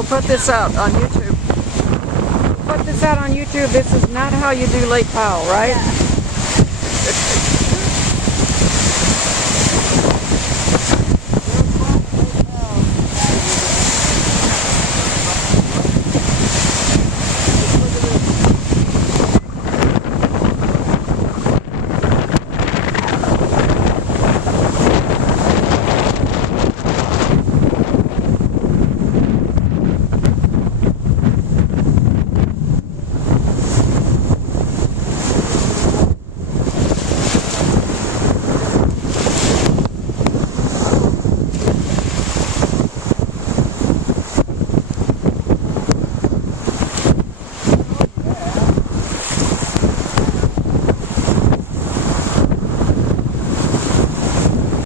We'll put this out on YouTube. Put this out on YouTube. This is not how you do Lake Powell, right? Yeah.